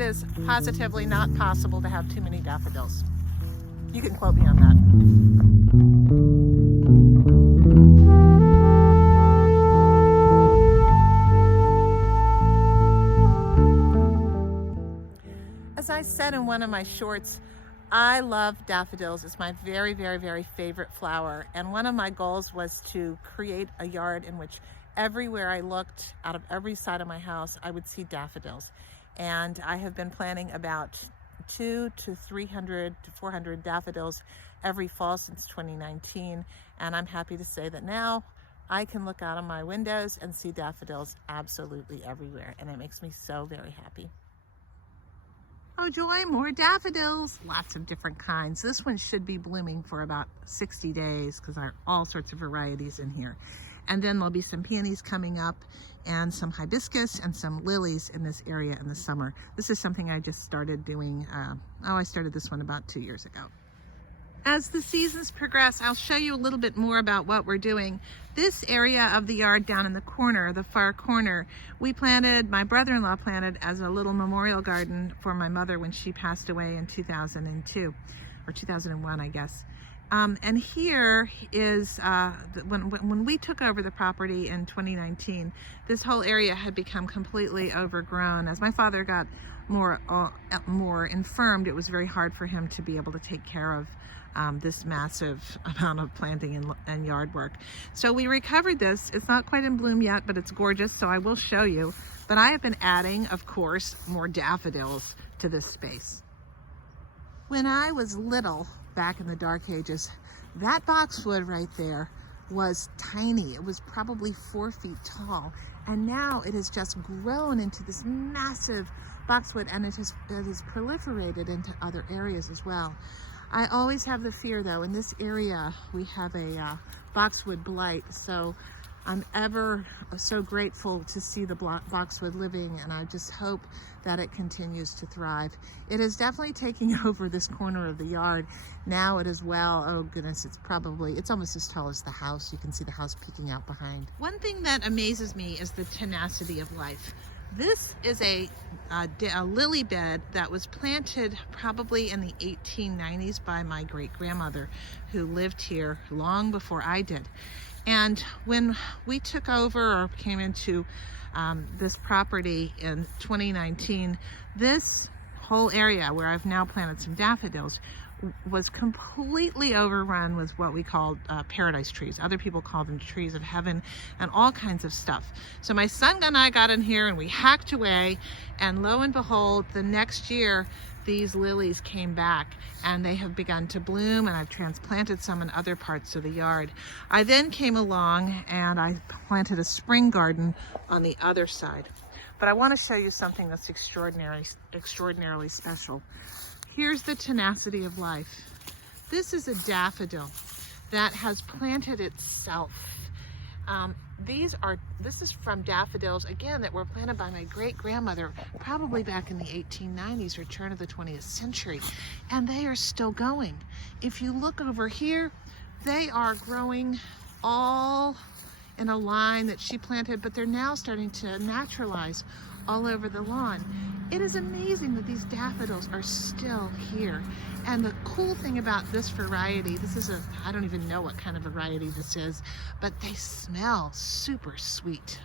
it is positively not possible to have too many daffodils. You can quote me on that. As I said in one of my shorts, I love daffodils. It's my very, very, very favorite flower. And one of my goals was to create a yard in which everywhere I looked, out of every side of my house, I would see daffodils. And I have been planting about 200 to 300 to 400 daffodils every fall since 2019. And I'm happy to say that now I can look out of my windows and see daffodils absolutely everywhere. And it makes me so very happy. Oh joy, more daffodils, lots of different kinds. This one should be blooming for about 60 days because there are all sorts of varieties in here. And then there'll be some peonies coming up and some hibiscus and some lilies in this area in the summer. This is something I just started doing. I started this one about 2 years ago. As the seasons progress, I'll show you a little bit more about what we're doing. This area of the yard down in the corner, the far corner, my brother-in-law planted as a little memorial garden for my mother when she passed away in 2002, or 2001, I guess. And here is, when we took over the property in 2019, this whole area had become completely overgrown. As my father got more infirmed, it was very hard for him to be able to take care of this massive amount of planting and yard work. So we recovered this. It's not quite in bloom yet, but it's gorgeous, so I will show you. But I have been adding, of course, more daffodils to this space. When I was little, back in the dark ages, that boxwood right there was tiny. It was probably 4 feet tall. And now it has just grown into this massive boxwood, and it has proliferated into other areas as well. I always have the fear, though, in this area we have a boxwood blight, so I'm ever so grateful to see the boxwood living, and I just hope that it continues to thrive. It is definitely taking over this corner of the yard. Now it is, well, oh goodness, it's almost as tall as the house. You can see the house peeking out behind. One thing that amazes me is the tenacity of life. This is a lily bed that was planted probably in the 1890s by my great-grandmother, who lived here long before I did. And when we took over or came into this property in 2019, this whole area where I've now planted some daffodils was completely overrun with what we called paradise trees. Other people call them trees of heaven and all kinds of stuff. So my son and I got in here and we hacked away, and lo and behold, the next year these lilies came back and they have begun to bloom, and I've transplanted some in other parts of the yard. I then came along and I planted a spring garden on the other side. But I want to show you something that's extraordinarily special. Here's the tenacity of life. This is a daffodil that has planted itself. This is from daffodils, again, that were planted by my great-grandmother probably back in the 1890s or turn of the 20th century, and they are still going. If you look over here, they are growing all in a line that she planted, but they're now starting to naturalize all over the lawn. It is amazing that these daffodils are still here. And the cool thing about this variety, I don't even know what kind of variety this is, but they smell super sweet.